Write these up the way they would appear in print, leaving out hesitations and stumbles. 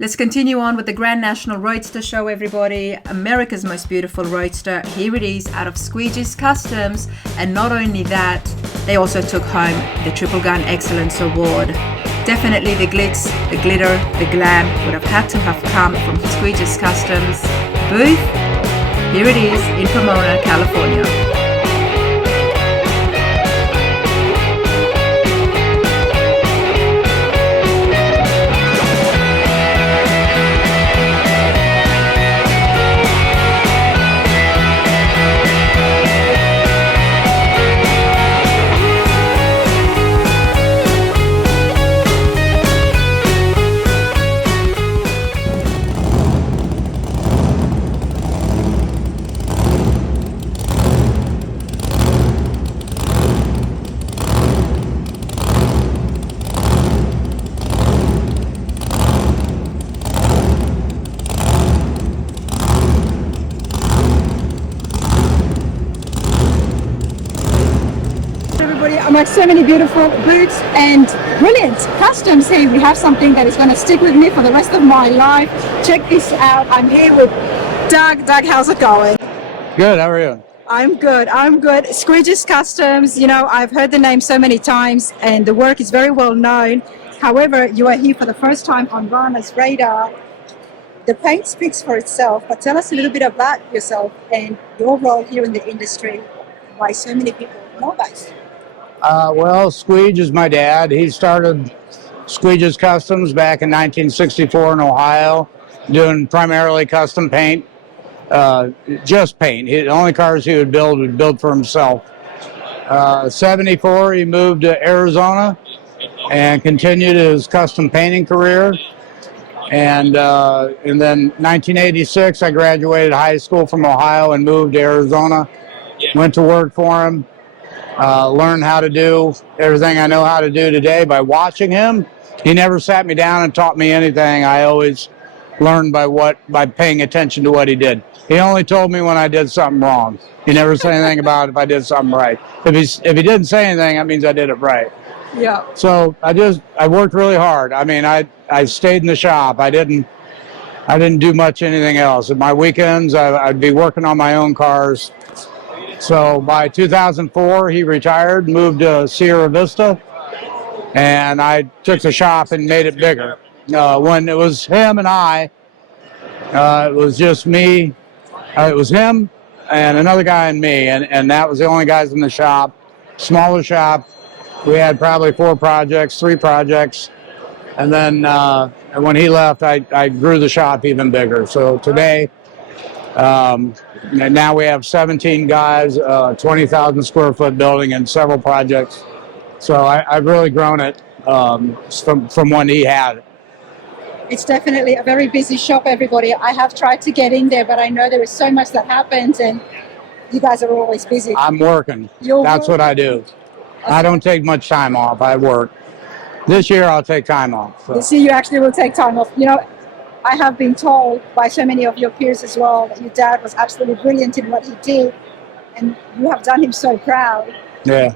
Let's continue on with the Grand National Roadster Show, everybody. America's most beautiful roadster. Here it is out of Squeeg'S Kustoms. And not only that, they also took home the Triple Gun Excellence Award. Definitely the glitz, the glitter, the glam would have had to have come from Squeeg'S Kustoms booth. Here it is in Pomona, California. Like so many beautiful boots and brilliant customs here. We have something that is going to stick with me for the rest of my life. Check this out. I'm here with Doug. Doug, how's it going? Good, how are you? I'm good. Squeeg'S Kustoms, you know, I've heard the name so many times and the work is very well known. However, you are here for the first time on Rana's radar. The paint speaks for itself, but tell us a little bit about yourself and your role here in the industry, why so many people know about it. Well, Squeeg's is my dad. He started Squeeg'S Kustoms back in 1964 in Ohio, doing primarily custom paint, just paint. The only cars he would build for himself. 74, he moved to Arizona and continued his custom painting career. And then 1986, I graduated high school from Ohio and moved to Arizona. Went to work for him. Learned how to do everything I know how to do today by watching him. He never sat me down and taught me anything. I always learned by paying attention to what he did. He only told me when I did something wrong. He never said anything about if I did something right. If he didn't say anything, that means I did it right. Yeah. So I worked really hard. I mean, I stayed in the shop. I didn't do much anything else. At my weekends, I'd be working on my own cars. So by 2004, he retired, moved to Sierra Vista, and I took the shop and made it bigger. When it was him and I, it was just me. It was him and another guy and me, and that was the only guys in the shop. Smaller shop. We had probably 3 projects, and then when he left, I grew the shop even bigger. So today, and now we have 17 guys, 20,000 square foot building and several projects. So I've really grown it from when he had it. It's definitely a very busy shop, everybody. I have tried to get in there, but I know there is so much that happens and you guys are always busy. I'm working. That's what I do. Okay. I don't take much time off. I work. This year I'll take time off. So. This year you actually will take time off. You know, I have been told by so many of your peers as well that your dad was absolutely brilliant in what he did, and you have done him so proud. Yeah.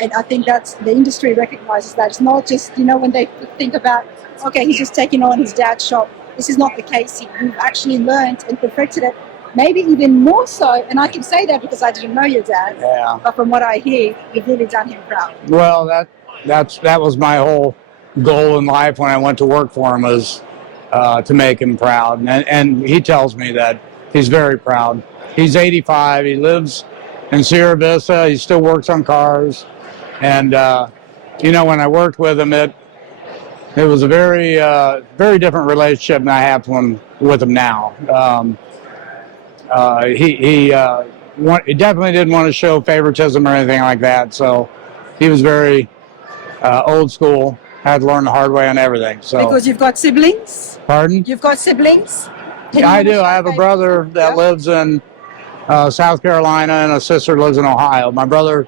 And I think that's the industry recognizes that. It's not just, you know, when they think about, okay, he's just taking on his dad's shop. This is not the case. You've actually learned and perfected it, maybe even more so. And I can say that because I didn't know your dad. Yeah. But from what I hear, you've really done him proud. Well, that was my whole goal in life when I went to work for him, was to make him proud, and he tells me that he's very proud. He's 85. He lives in Sierra Vista. He still works on cars, and you know, when I worked with him, it was a very different relationship than I have with him now. He definitely didn't want to show favoritism or anything like that. So he was very old school. Had to learn the hard way on everything. So because you've got siblings? Pardon? You've got siblings? Yeah, I do. I have a brother that lives in South Carolina and a sister lives in Ohio. My brother,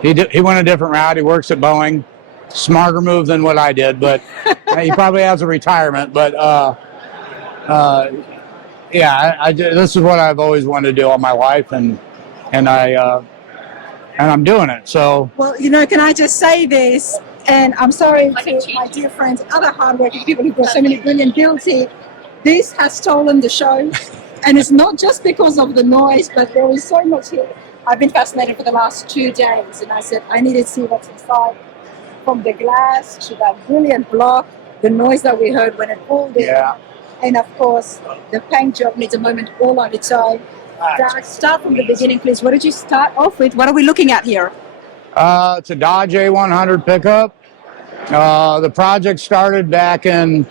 he went a different route. He works at Boeing. Smarter move than what I did, but he probably has a retirement. But yeah, this is what I've always wanted to do all my life, and I'm doing it. So well, you know, can I just say this? And I'm sorry to my dear friends and other hardworking people who've got so many brilliant builds here. This has stolen the show. And it's not just because of the noise, but there is so much here. I've been fascinated for the last 2 days, and I said I needed to see what's inside. From the glass to that brilliant block, the noise that we heard when it pulled in. Yeah. And of course, the paint job needs a moment all on its own. Doug, start from the beginning, please. What did you start off with? What are we looking at here? It's a Dodge A100 pickup. The project started back in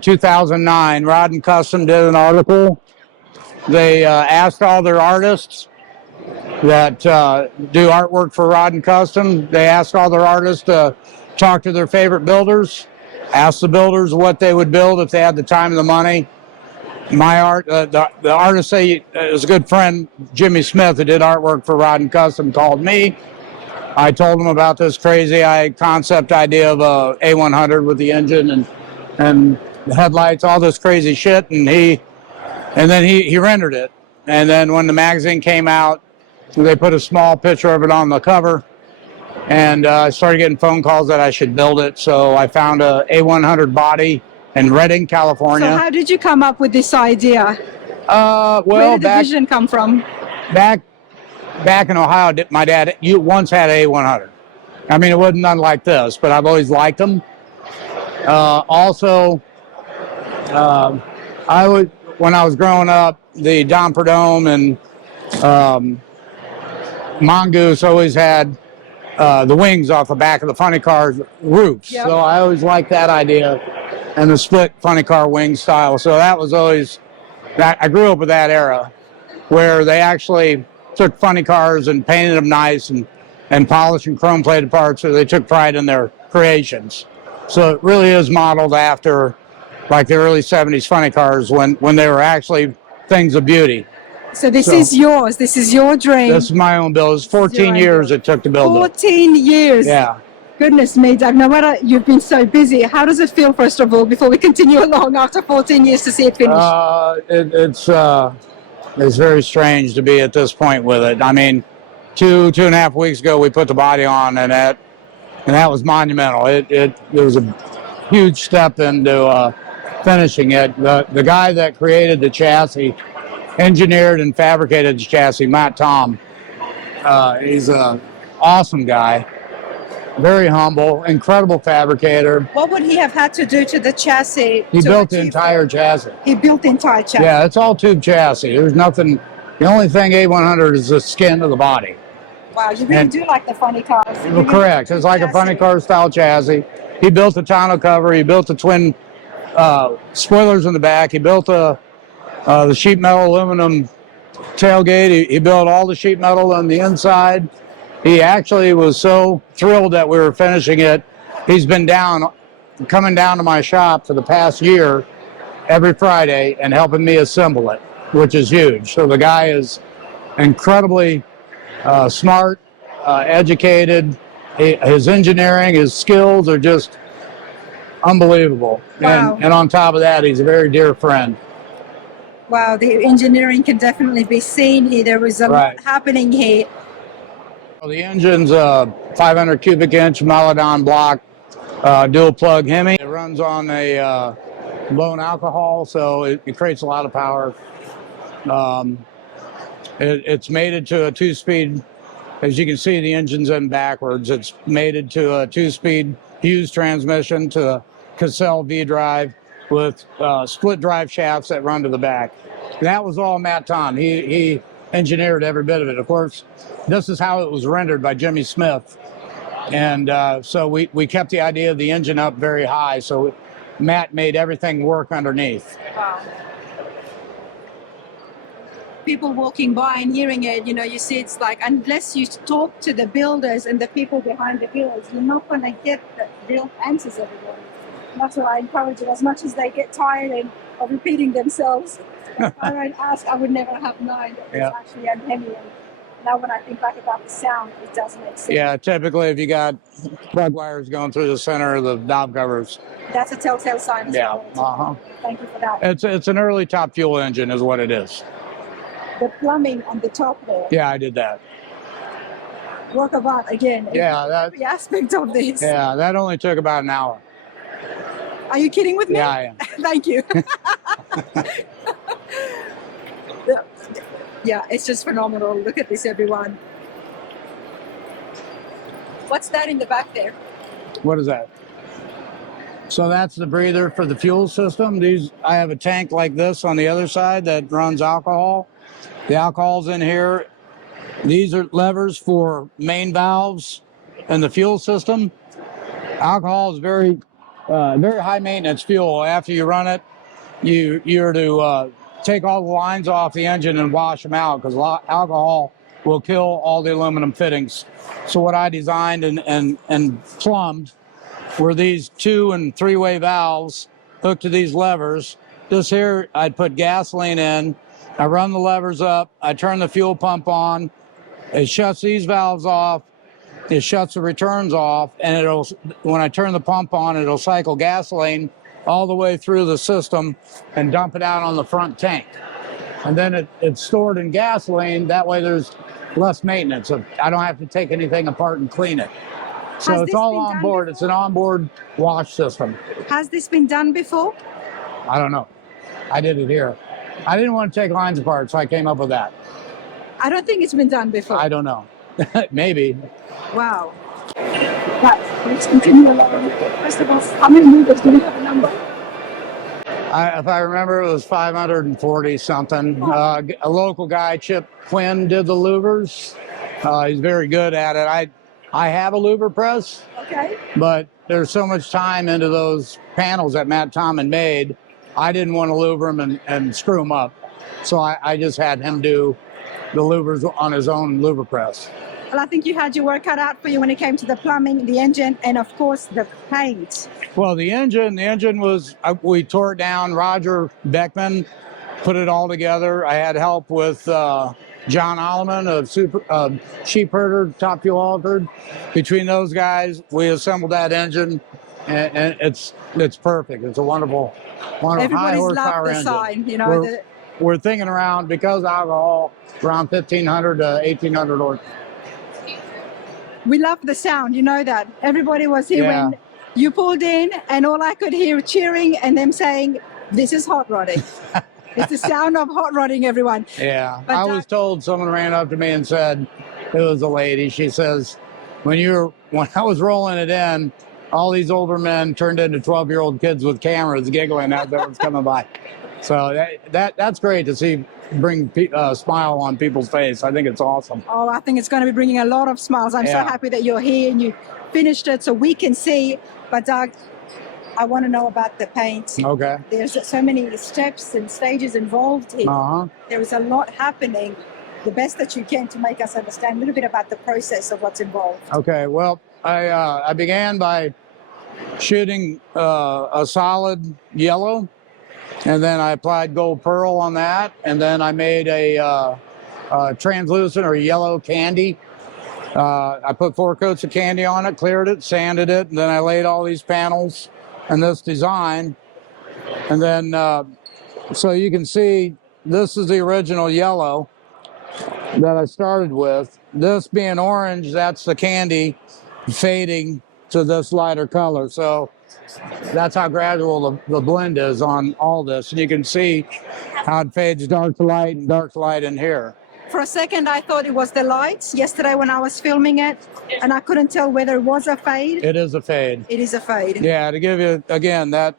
2009. Rod and Custom did an article. They asked all their artists that do artwork for Rod and Custom. They asked all their artists to talk to their favorite builders, ask the builders what they would build if they had the time and the money. The artist is a good friend, Jimmy Smith, who did artwork for Rod and Custom, called me. I told him about this crazy concept idea of a A100 with the engine and the headlights, all this crazy shit, and then he rendered it. And then when the magazine came out, they put a small picture of it on the cover, and I started getting phone calls that I should build it. So I found a A100 body in Redding, California. So how did you come up with this idea? Well, where did the vision come from? Back in Ohio, my dad once had an A100. I mean, it wasn't none like this, but I've always liked them. When I was growing up, the Dom Perdome and Mongoose always had the wings off the back of the funny car's roofs. Yep. So I always liked that idea and the split funny car wing style. So that was always, I grew up with that era where they actually took funny cars and painted them nice and polished and chrome plated parts, so they took pride in their creations. So it really is modeled after like the early 70s funny cars when they were actually things of beauty. So this is yours. This is your dream. This is my own build. It's 14 years it took to build 14 years. Yeah. Goodness me, Doug. No matter you've been so busy, how does it feel, first of all, before we continue along after 14 years to see it finished? It's very strange to be at this point with it. I mean, two and a half weeks ago we put the body on, and that was monumental. There was a huge step into finishing it. The guy that created the chassis, engineered and fabricated the chassis, Matt Tom. He's an awesome guy, very humble, incredible fabricator. What would he have had to do to the chassis? He built the entire chassis. He built the entire chassis. Yeah, it's all tube chassis. There's nothing. The only thing A100 is the skin of the body. Wow, you really do like the funny cars. Well, correct. It's like a funny car style chassis. He built the tonneau cover. He built the twin spoilers in the back. He built the sheet metal aluminum tailgate. He built all the sheet metal on the inside. He actually was so thrilled that we were finishing it. He's been coming down to my shop for the past year every Friday and helping me assemble it, which is huge. So the guy is incredibly smart, educated. His engineering, his skills are just unbelievable. Wow. And on top of that, he's a very dear friend. Wow, the engineering can definitely be seen here. There is a lot happening here. Well, the engine's a 500 cubic inch Meladon block dual plug Hemi. It runs on a blown alcohol, so it creates a lot of power. It's mated to a 2-speed. As you can see, the engine's in backwards. It's mated to a 2-speed Hughes transmission to a Cassell V-drive with split drive shafts that run to the back. And that was all Matt Tom. He engineered every bit of it. Of course, this is how it was rendered by Jimmy Smith. And so we kept the idea of the engine up very high. So Matt made everything work underneath. Wow. People walking by and hearing it, you see it's like, unless you talk to the builders and the people behind the wheels, you're not going to get the real answers everywhere. That's what I encourage it. As much as they get tired of repeating themselves, if I don't ask, I would never have known that it's actually a Hemi. And now when I think back about the sound, it does make sense. Yeah, typically if you got plug wires going through the center of the knob covers. That's a telltale sign as well. Uh-huh. Thank you for that. It's an early top fuel engine is what it is. The plumbing on the top there. Yeah, I did that. work of art again. Yeah, Every aspect of this. yeah, that only took about an hour. Are you kidding with me? Yeah, I am. Thank you. Yeah, it's just phenomenal. Look at this, everyone. What's that in the back there? What is that? So that's the breather for the fuel system. I have a tank like this on the other side that runs alcohol. The alcohol's in here. These are levers for main valves and the fuel system. Alcohol is very high maintenance fuel. After you run it, you're to take all the lines off the engine and wash them out, because alcohol will kill all the aluminum fittings. So what I designed and plumbed were these 2- and 3-way valves hooked to these levers. This here, I'd put gasoline in. I run the levers up. I turn the fuel pump on. It shuts these valves off. It shuts the returns off. And when I turn the pump on, it'll cycle gasoline all the way through the system and dump it out on the front tank. And then it's stored in gasoline. That way there's less maintenance. I don't have to take anything apart and clean it. So it's all on board. It's an onboard wash system. Has this been done before? I don't know. I did it here. I didn't want to take lines apart, so I came up with that. I don't think it's been done before. I don't know. Maybe. Wow. Right, let's continue along. First of all, how many movers? Do we have a number? If I remember, it was 540 something. A local guy, Chip Quinn, did the louvers. He's very good at it. I have a louver press, Okay. but there's so much time into those panels that Matt Tommen made. I didn't want to louver them and screw them up. So I just had him do the louvers on his own louver press. Well, I think you had your work cut out for you when it came to the plumbing, the engine, and of course the paint. Well, the engine was, we tore it down. Roger Beckman put it all together. I had help with John Alleman of Sheep Herder, Top Fuel Altered. Between those guys, we assembled that engine, and it's perfect. It's a wonderful high horsepower engine. Sign, you know. We're thinking around, because alcohol, around 1,500 to 1,800 horsepower. We love the sound, you know that. Everybody was here when you pulled in, and all I could hear cheering and them saying, "This is hot rodding." It's the sound of hot rodding, everyone. Yeah, but I was told, someone ran up to me and said, it was a lady, she says, when I was rolling it in, all these older men turned into 12-year-old kids with cameras giggling as they was coming by. So that's great to see, bring a smile on people's face. I think it's awesome. Oh, I think it's going to be bringing a lot of smiles. I'm so happy that you're here and you finished it so we can see. But Doug, I want to know about the paint. Okay. There's so many steps and stages involved here. Uh-huh. There is a lot happening. The best that you can to make us understand a little bit about the process of what's involved. Okay. Well, I began by shooting a solid yellow, and then I applied gold pearl on that, and then I made a translucent or yellow candy. I put 4 coats of candy on it, cleared it, sanded it, and then I laid all these panels and this design. And then, so you can see, this is the original yellow that I started with. This being orange, that's the candy fading to this lighter color. So that's how gradual the blend is on all this. And you can see how it fades dark to light and dark to light in here. For a second, I thought it was the lights yesterday when I was filming it, and I couldn't tell whether it was a fade. It is a fade. It is a fade. Yeah, to give you, again, that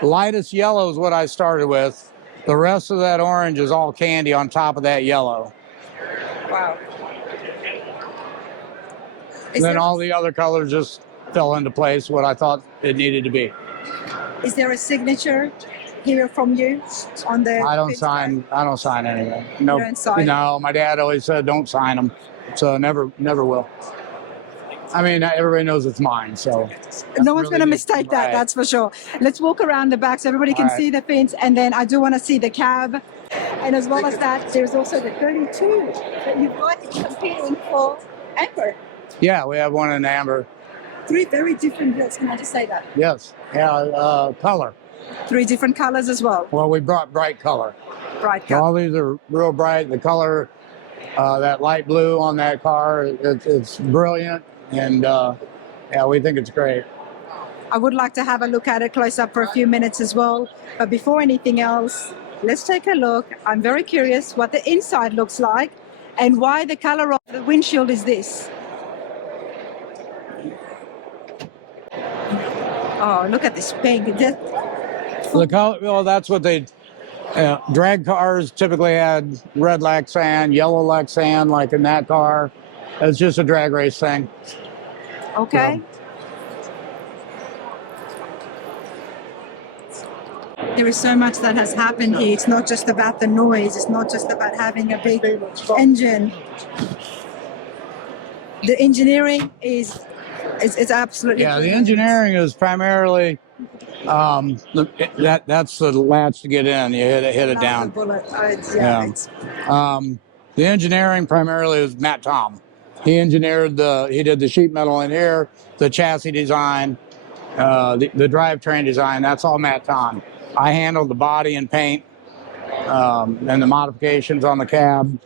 lightest yellow is what I started with. The rest of that orange is all candy on top of that yellow. Wow. And then all the other colors just fell into place what I thought it needed to be. Is there a signature here from you on the? I don't sign anything. No, You don't sign? No, my dad always said don't sign them, so never will. I mean, everybody knows it's mine, so no one's going to mistake that. Right. That's for sure. Let's walk around the back so everybody can see the fence, and then I do want to see the cab, and as well as that, there's also the 32 that you've got competing for Ambr. Yeah, we have one in Ambr. 3 very different builds. Can I just say that? Yes, yeah, color. 3 different colors as well. Well, we brought bright color. Bright So color. all these are real bright. The color That light blue on that car, it's brilliant, and yeah, we think it's great. I would like to have a look at it close up for a few minutes as well. But before anything else, let's take a look. I'm very curious what the inside looks like and why the color of the windshield is this. Oh, look at this pink. The color, well, that's what they drag cars typically had red Lexan, yellow Lexan, like in that car. It's just a drag race thing. Okay. There is so much that has happened here. It's not just about the noise. It's not just about having a big engine. The engineering is absolutely Yeah, the brilliant. engineering is primarily that's the latch to get in. You hit it down. The bullet. Yeah. The engineering primarily is Matt Tom. He did the sheet metal in here, the chassis design, the drivetrain design. That's all Matt Tom. I handled the body and paint, and the modifications on the cab,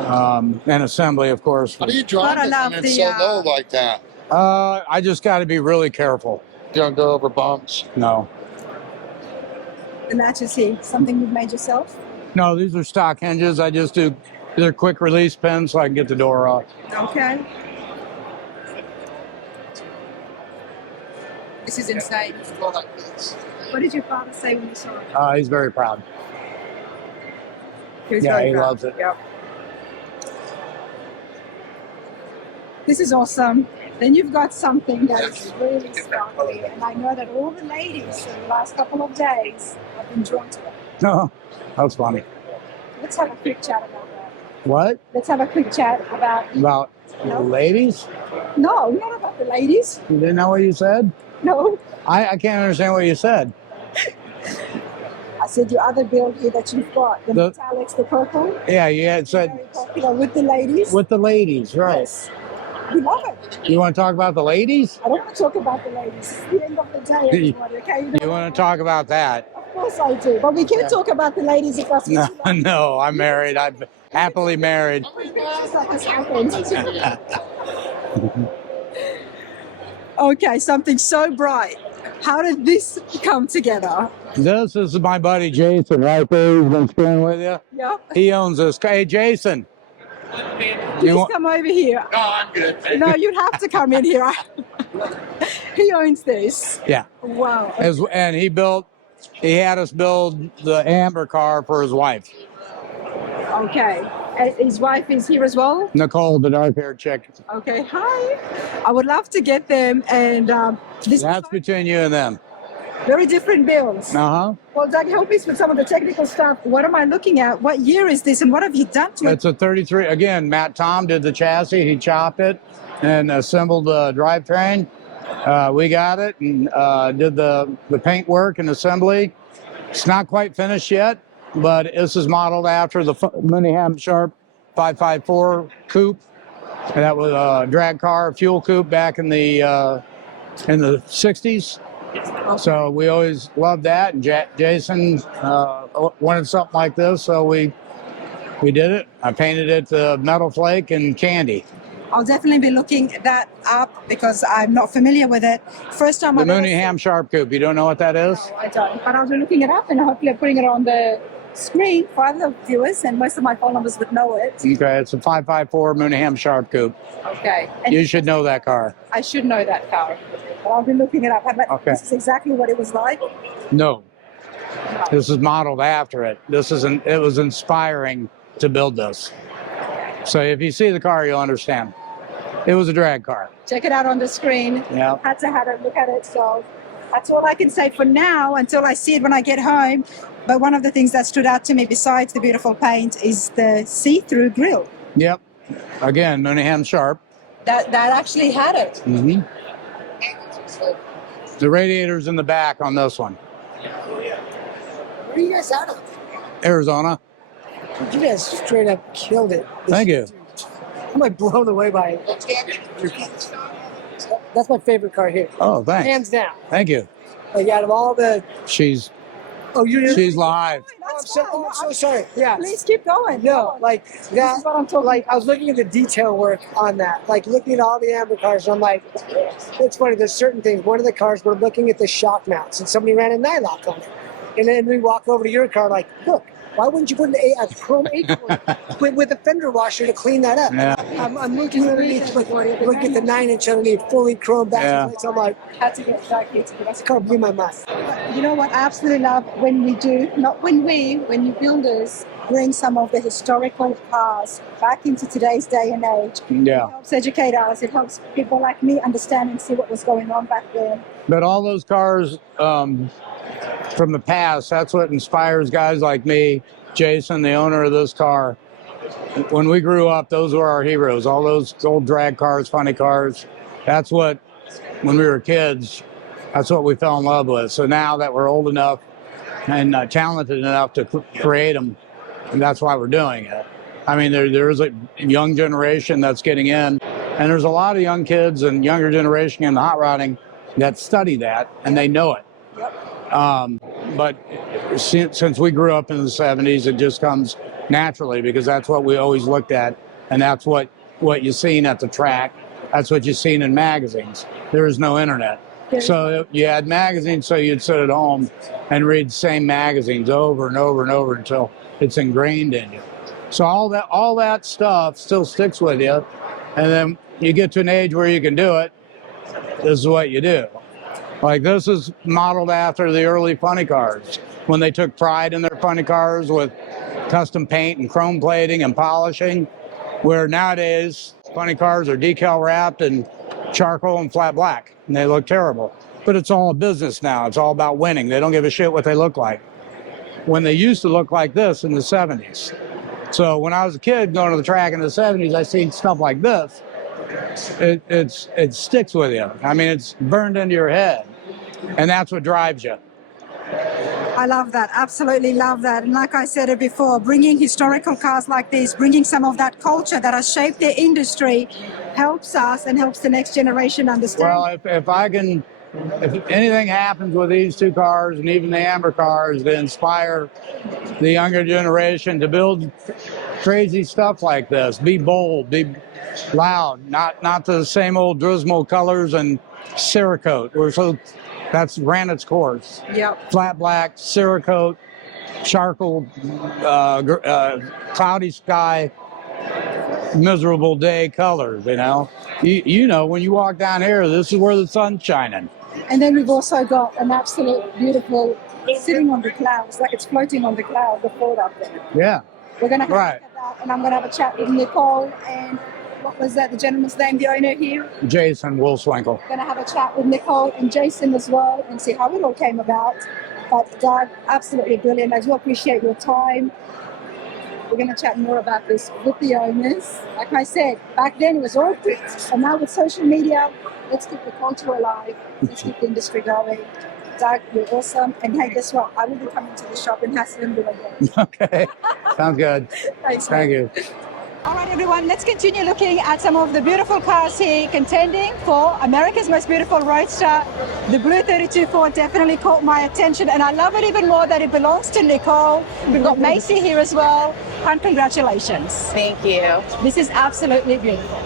and assembly, of course. How do you drive it when it's so low like that? I just got to be really careful. You don't go over bumps. No. The latches here, something you've made yourself? No, these are stock hinges. I just do, they're quick release pins so I can get the door off. Okay. This is insane. What did your father say when you saw it? He's very proud. He was Yeah, very he proud. loves it. Yep. This is awesome. Then you've got something that is really sparkly, and I know that all the ladies in the last couple of days have been drawn to it. No, that's funny. Let's have a quick chat about that. What? Let's have a quick chat about... About No. ladies? No, not about the ladies. You didn't know what you said? No. I can't understand what you said. I said your other build here that you've got, the The- metallics, the purple, Yeah, you had said very popular with the ladies. with the ladies, right? Yes. We love it. You want to talk about the ladies? I don't want to talk about the ladies. It's the end of the day, everybody, okay? You want to talk about that? Of course I do. But we can talk about the ladies if that's what No, you like. no, I'm married. I'm happily married. Just like this happened. Okay, something so bright. How did this come together? This is my buddy Jason right there. He's been staying with you. Yeah. He owns this. Hey, Jason. Please come over here. No, I'm good. No, you'd have to come in here. He owns this. Yeah. Wow. And he had us build the Ambr car for his wife, Okay. And his wife is here as well? Nicole, the dark-haired chick. Okay. Hi. I would love to get them. And this That's is between you and them. very different builds. Uh-huh. Well, Doug, help us with some of the technical stuff. What am I looking at? What year is this, and what have you done to it? It's a 33. Again, Matt Tom did the chassis. He chopped it and assembled the drivetrain. We got it and did the paintwork and assembly. It's not quite finished yet, but this is modeled after the Mooneyham and Sharp 554 Coupe. And that was a drag car, fuel coupe back in the 60s. So we always loved that. And Jason wanted something like this, so we did it. I painted it metal flake and candy. I'll definitely be looking that up because I'm not familiar with it. First time The I've ever Mooneyham Sharp Coupe. You don't know what that is? No, I don't. But I'll be looking it up and hopefully putting it on the screen for other viewers, and most of my followers would know it. Okay, it's a 554 Mooneyham Sharp Coupe. Okay. And You should know that car. I should know that car. But I'll be looking it up. Okay. This is exactly what it was like. No. This is modeled after it. It was inspiring to build this. So if you see the car, you'll understand. It was a drag car. Check it out on the screen. Yeah. Had to have a look at it. So that's all I can say for now until I see it when I get home. But one of the things that stood out to me besides the beautiful paint is the see-through grille. Yep. Again, Mooneyham Sharp. That actually had it. Mm-hmm. The radiator's in the back on this one. Where are you guys out of? Arizona. You guys straight up killed it. Thank you. I'm like blown away by it. That's my favorite car here. Oh, thanks. Hands down. Thank you. Like out of all the, She's Oh, you didn't? She's live. I'm so sorry. Yeah. Please keep going. No, like This that. is what I'm talking Like about. I was looking at the detail work on that, like looking at all the Ambr cars, and I'm like, it's funny. There's certain things. One of the cars, we're looking at the shock mounts, and somebody ran a nylock on it, and then we walk over to your car, like, look, why wouldn't you put a chrome acorn with a fender washer to clean that up? Yeah. I'm looking underneath, look at the 9-inch underneath, fully chrome back. Yeah. So I'm like, Had to get back into the that's car blew my mind. You know what I absolutely love when we do, not when you builders bring some of the historical cars back into today's day and age. Yeah. It helps educate us. It helps people like me understand and see what was going on back then. But all those cars from the past, that's what inspires guys like me, Jason, the owner of this car. When we grew up, those were our heroes. All those old drag cars, funny cars. That's what, when we were kids, that's what we fell in love with. So now that we're old enough and talented enough to create them, and that's why we're doing it. I mean, there's a young generation that's getting in, and there's a lot of young kids and younger generation in the hot rodding that study that, and they know it. But since we grew up in the 70s, it just comes naturally because that's what we always looked at, and that's what you seen at the track. That's what you seen in magazines. There is no internet. So you had magazines, so you'd sit at home and read the same magazines over and over and over until it's ingrained in you. So all that stuff still sticks with you, and then you get to an age where you can do it. This is what you do. Like this is modeled after the early funny cars when they took pride in their funny cars with custom paint and chrome plating and polishing, where nowadays funny cars are decal wrapped and charcoal and flat black, and they look terrible. But it's all a business now. It's all about winning. They don't give a shit what they look like. When they used to look like this in the 70s. So when I was a kid going to the track in the 70s, I seen stuff like this. It sticks with you. I mean, it's burned into your head, and that's what drives you. I love that. Absolutely love that. And like I said it before, bringing historical cars like this, bringing some of that culture that has shaped the industry helps us and helps the next generation understand. Well, if anything happens with these two cars and even the Ambr cars to inspire the younger generation to build crazy stuff like this, be bold, be loud, not the same old Drismal colors and Cerakote. That's Granite's course. Yep. Flat black, Cerakote, charcoal, cloudy sky, miserable day colors, you know. You know, when you walk down here, this is where the sun's shining. And then we've also got an absolute beautiful sitting on the clouds, like it's floating on the cloud, the Ford up there. Yeah. We're going to have Right. a look at that, and I'm going to have a chat with Nicole and what was that, the gentleman's name, the owner here? Jason Wolfswinkel. Going to have a chat with Nicole and Jason as well and see how it all came about. But Doug, absolutely brilliant. I do appreciate your time. We're going to chat more about this with the owners. Like I said, back then it was all bricks, and now with social media, let's keep the culture alive. Let's keep the industry going. Doug, you're awesome. And hey, guess what? I will be coming to the shop in Haslingville again. Okay. Sounds good. Thanks. Thank you. All right, everyone, let's continue looking at some of the beautiful cars here contending for America's most beautiful roadster. The blue 32 Ford definitely caught my attention, and I love it even more that it belongs to Nicole. We've got Macy here as well. And congratulations. Thank you. This is absolutely beautiful.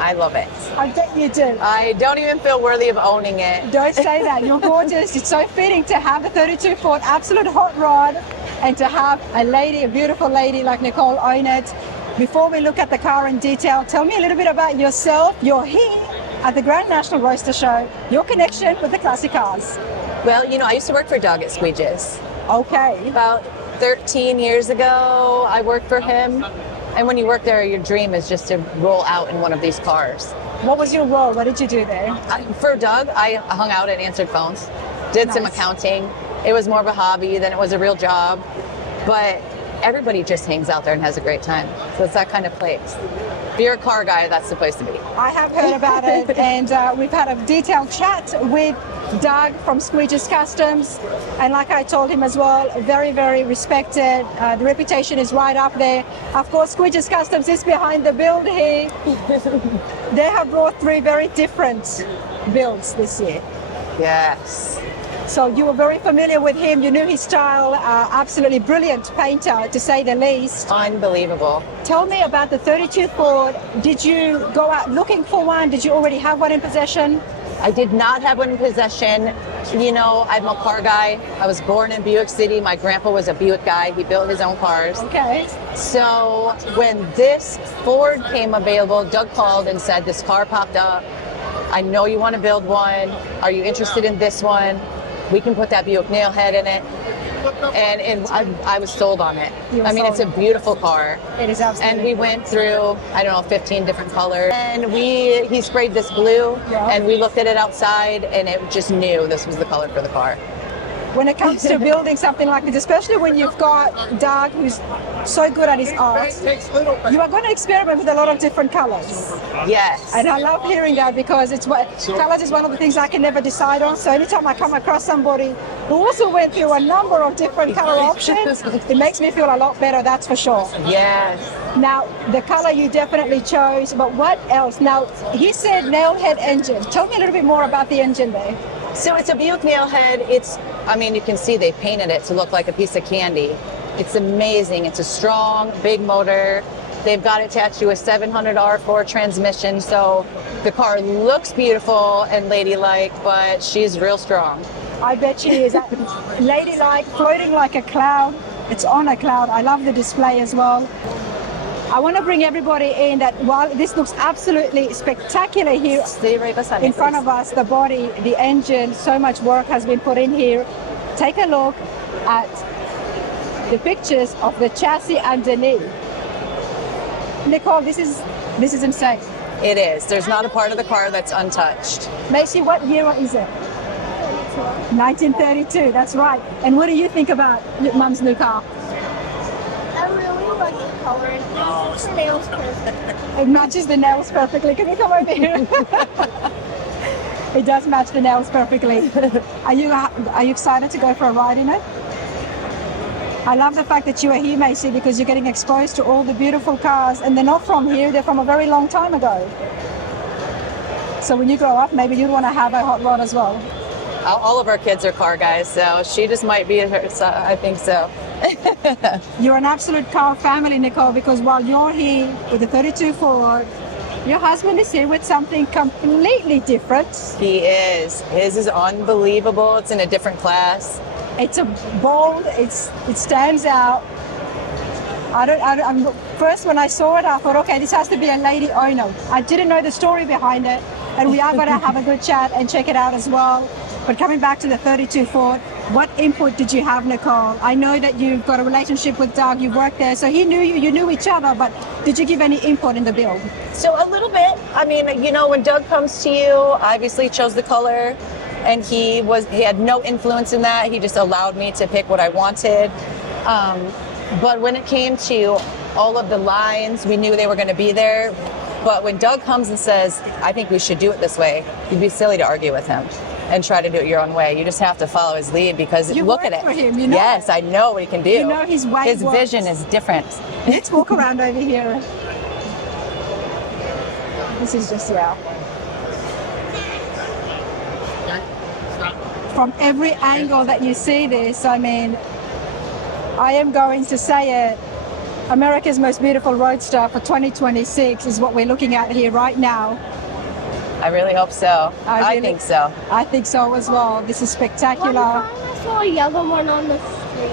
I love it. I bet you do. I don't even feel worthy of owning it. Don't say that. You're gorgeous. It's so fitting to have a 32 Ford absolute hot rod and to have a lady, a beautiful lady like Nicole own it. Before we look at the car in detail, tell me a little bit about yourself. You're here at the Grand National Roadster Show, your connection with the classic cars. Well, you know, I used to work for Doug at Squeeg'S. Okay. About 13 years ago, I worked for him. And when you work there, your dream is just to roll out in one of these cars. What was your role? What did you do there? For Doug, I hung out and answered phones, did some Nice. accounting. It was more of a hobby than it was a real job. But everybody just hangs out there and has a great time. So it's that kind of place. If you're a car guy, that's the place to be. I have heard about it, and we've had a detailed chat with Doug from Squeeg'S Kustoms, and like I told him as well, very, very respected. The reputation is right up there. Of course, Squeeg'S Kustoms is behind the build here. They have brought 3 very different builds this year. Yes. So you were very familiar with him. You knew his style. Absolutely brilliant painter, to say the least. Unbelievable. Tell me about the 32 Ford. Did you go out looking for one? Did you already have one in possession? I did not have one in possession. You know, I'm a car guy. I was born in Buick City. My grandpa was a Buick guy. He built his own cars. Okay. So when this Ford came available, Doug called and said, this car popped up. I know you want to build one. Are you interested in this one? We can put that Buick Nailhead in it. And I was sold on it. I mean, it's a beautiful car. It is absolutely. And we went through, I don't know, 15 different colors. And he sprayed this blue, and we looked at it outside, and it just knew this was the color for the car. When it comes to building something like this, especially when you've got Doug, who's so good at his art, you are going to experiment with a lot of different colors. Yes. And I love hearing that, because colors is one of the things I can never decide on. So anytime I come across somebody who also went through a number of different color options, it makes me feel a lot better, that's for sure. Yes. Now, the color you definitely chose, but what else? Now, he said Nailhead engine. Tell me a little bit more about the engine there. So it's a Buick Nailhead. I mean, you can see they painted it to look like a piece of candy. It's amazing. It's a strong, big motor. They've got it attached to a 700 R4 transmission, so the car looks beautiful and ladylike, but she's real strong. I bet she is. Ladylike, floating like a cloud. It's on a cloud. I love the display as well. I want to bring everybody in that while this looks absolutely spectacular here Stay right beside me, in front of us, the body, the engine, so much work has been put in here. Take a look at the pictures of the chassis underneath. Nicole, this is insane. It is. There's not a part of the car that's untouched. Macy, what year is it? 1932, that's right. And what do you think about your mum's new car? I really like the color. It matches the nails perfectly. It matches the nails perfectly. Can you come over here? It does match the nails perfectly. Are you excited to go for a ride in it? I love the fact that you are here, Macy, because you're getting exposed to all the beautiful cars, and they're not from here, they're from a very long time ago. So when you grow up, maybe you'd want to have a hot rod as well. All of our kids are car guys, so she just might be her, so I think so. You're an absolute car family, Nicole, because while you're here with the 32 Ford, your husband is here with something completely different. He is. His is unbelievable. It's in a different class. It's a bold, it stands out. First, when I saw it, I thought, okay, this has to be a lady owner. I didn't know the story behind it, and we are going to have a good chat and check it out as well. But coming back to the 32 Ford, what input did you have, Nicole? I know that you've got a relationship with Doug, you worked there, so he knew you knew each other, but did you give any input in the build? So a little bit. I mean, you know, when Doug comes to you, obviously chose the color, and he had no influence in that. He just allowed me to pick what I wanted. But when it came to all of the lines, we knew they were going to be there. But when Doug comes and says, I think we should do it this way, you'd be silly to argue with him and try to do it your own way. You just have to follow his lead, because you look at it. For him, you know. Yes, I know what he can do. You know his way. His vision is different. Let's walk around over here. This is just, yeah. From every angle that you see this, I mean, I am going to say it, America's most beautiful roadster for 2026 is what we're looking at here right now. I really hope so. I think so. I think so as well. This is spectacular. One time I saw a yellow one on the street.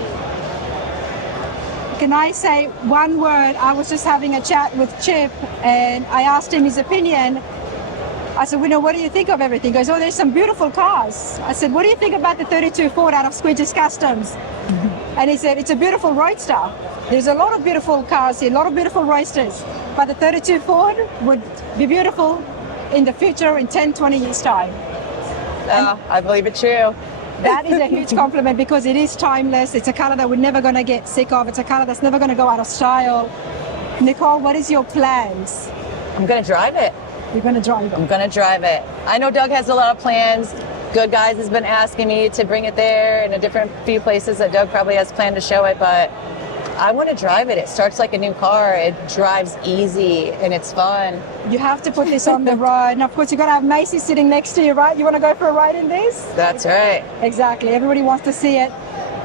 Can I say one word? I was just having a chat with Chip, and I asked him his opinion. I said, well, what do you think of everything? He goes, oh, there's some beautiful cars. I said, what do you think about the 32 Ford out of Squeeg'S Kustoms? And he said, it's a beautiful roadster. There's a lot of beautiful cars here, a lot of beautiful roadsters. But the 32 Ford would be beautiful in the future in 10, 20 years' time. I believe it's true. That is a huge compliment, because it is timeless. It's a color that we're never going to get sick of. It's a color that's never going to go out of style. Nicole, what is your plans? I'm going to drive it. You're going to drive it? I'm going to drive it. I know Doug has a lot of plans. Good Guys has been asking me to bring it there, and a few places that Doug probably has planned to show it, but I want to drive it. It starts like a new car. It drives easy and it's fun. You have to put this on the road. And of course, you've got to have Macy sitting next to you, right? You want to go for a ride in this? That's right. Exactly. Everybody wants to see it.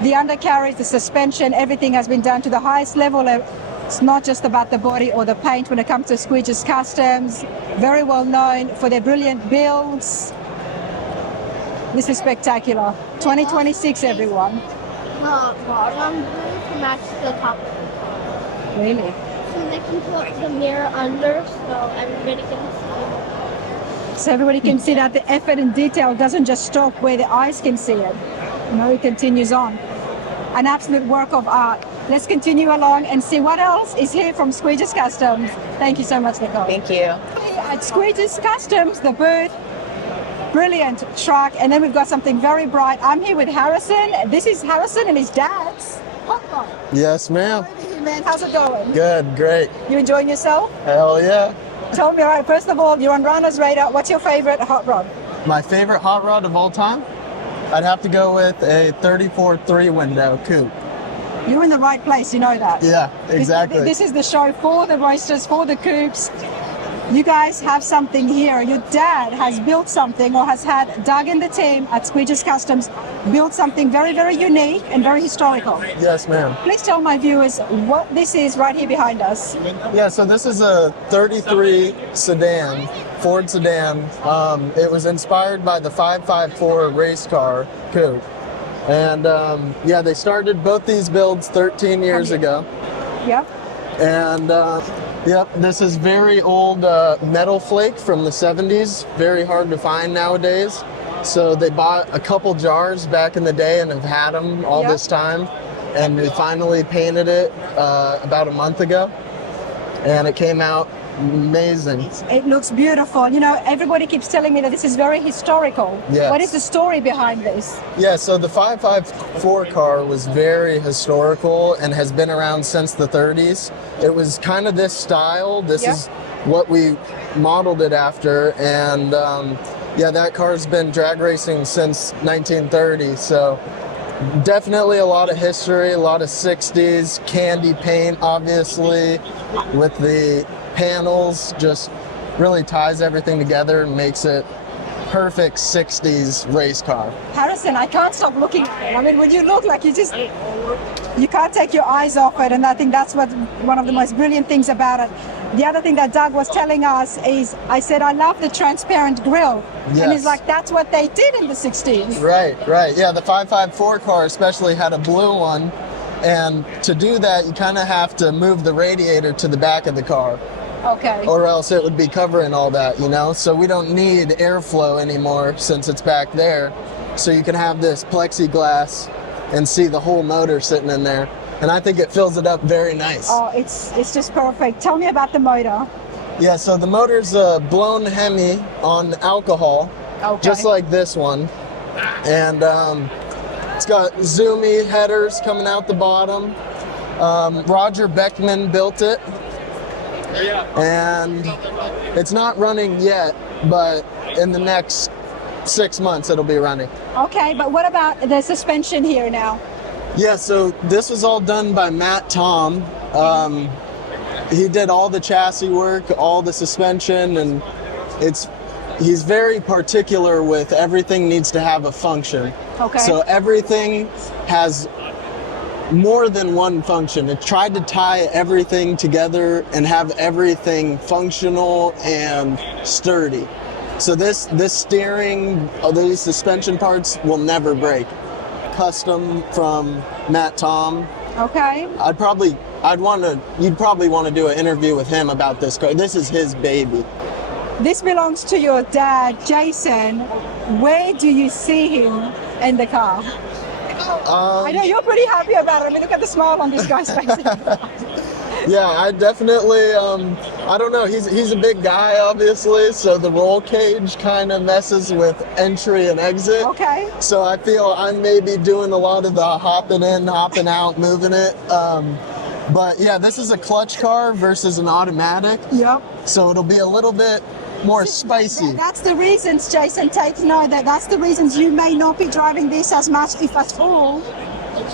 The undercarriage, the suspension, everything has been done to the highest level. It's not just about the body or the paint when it comes to Squeeg'S Kustoms. Very well known for their brilliant builds. This is spectacular. 2026, everyone. Bottom blue to match the top of the car. Really? So they can put the mirror under so everybody can see. So everybody can see that the effort and detail doesn't just stop where the eyes can see it. You know, it continues on. An absolute work of art. Let's continue along and see what else is here from Squeeg'S Kustoms. Thank you so much, Nicole. Thank you. At Squeeg'S Kustoms, the booth, brilliant truck, and then we've got something very bright. I'm here with Harrison. This is Harrison and his dad's hot rod. Yes, ma'am. Hey, man, how's it going? Good, great. You enjoying yourself? Hell yeah. Tell me, all right, first of all, you're on Rana's radar. What's your favorite hot rod? My favorite hot rod of all time? I'd have to go with a 34 3-window coupe. You're in the right place, you know that. Yeah, exactly. This is the show for the roasters, for the coupes. You guys have something here. Your dad has built something, or has had Doug and the team at Squeeg'S Kustoms build something very, very unique and very historical. Yes, ma'am. Please tell my viewers what this is right here behind us. Yeah, so this is a 33 sedan, Ford sedan. It was inspired by the 554 race car coupe. And yeah, they started both these builds 13 years ago. Yep. And yep, this is very old metal flake from the 70s, very hard to find nowadays. So they bought a couple jars back in the day and have had them all this time. And we finally painted it about a month ago. And it came out amazing. It looks beautiful. You know, everybody keeps telling me that this is very historical. Yes. What is the story behind this? Yeah, so the 554 car was very historical and has been around since the 30s. It was kind of this style. This is what we modeled it after. And yeah, that car's been drag racing since 1930. So definitely a lot of history, a lot of 60s, candy paint, obviously, with the panels, just really ties everything together and makes it perfect 60s race car. Harrison, I can't stop looking. I mean, when you look, like, you can't take your eyes off it, and I think that's what one of the most brilliant things about it. The other thing that Doug was telling us is, I said, I love the transparent grille. Yes. And he's like, that's what they did in the 60s. Right. Yeah, the 554 car especially had a blue one, and to do that, you kind of have to move the radiator to the back of the car. Okay. Or else it would be covering all that, you know? So we don't need airflow anymore since it's back there. So you can have this plexiglass and see the whole motor sitting in there. And I think it fills it up very nice. Oh, it's just perfect. Tell me about the motor. Yeah, so the motor's a blown Hemi on alcohol, just like this one. And it's got zoomy headers coming out the bottom. Roger Beckman built it. And it's not running yet, but in the next 6 months it'll be running. Okay, but what about the suspension here now? Yeah, so this was all done by Matt Tom. He did all the chassis work, all the suspension, and he's very particular with everything needs to have a function. Okay. So everything has more than one function. It tried to tie everything together and have everything functional and sturdy. So this steering, these suspension parts will never break. Custom from Matt Tom. Okay. You'd probably want to do an interview with him about this car. This is his baby. This belongs to your dad, Jason. Where do you see him in the car? I know you're pretty happy about it. I mean, look at the smile on this guy's face. Yeah, I definitely, I don't know, he's a big guy, obviously, so the roll cage kind of messes with entry and exit. Okay. So I feel I may be doing a lot of the hopping in, hopping out, moving it. But yeah, this is a clutch car versus an automatic. Yep. So it'll be a little bit more spicy. That's the reasons, Jason, take note that that's the reasons you may not be driving this as much, if at all,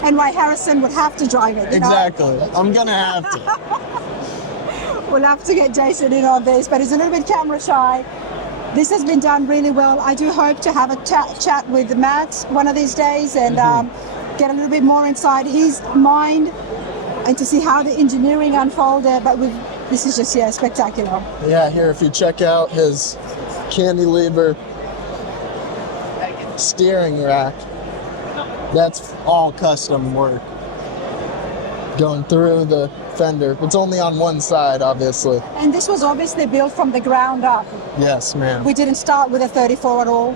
and why Harrison would have to drive it. You know? Exactly. I'm gonna have to. We'll have to get Jason in on this, but he's a little bit camera shy. This has been done really well. I do hope to have a chat with Matt one of these days and get a little bit more inside his mind and to see how the engineering unfolded. But this is just, spectacular. Yeah, here, if you check out his cantilever steering rack, that's all custom work. Going through the fender. It's only on one side, obviously. And this was obviously built from the ground up. Yes, ma'am. We didn't start with a 34 at all.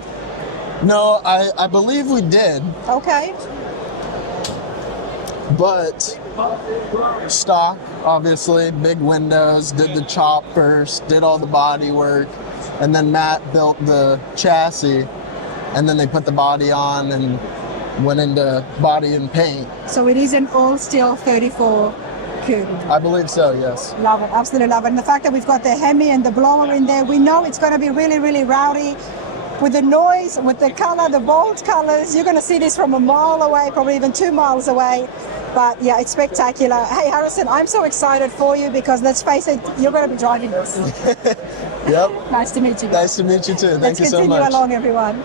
No, I believe we did. Okay. But stock, obviously, big windows, did the chop first, did all the body work, and then Matt built the chassis, and then they put the body on and went into body and paint. So it is an all steel 34 coupe. I believe so, yes. Love it, absolutely love it. And the fact that we've got the Hemi and the blower in there, we know it's going to be really, really rowdy. With the noise, with the color, the bold colors, you're going to see this from a mile away, probably even 2 miles away. But yeah, it's spectacular. Hey, Harrison, I'm so excited for you because let's face it, you're going to be driving this. Yep. Nice to meet you. Nice to meet you too. Thank you so much. Let's continue along, everyone.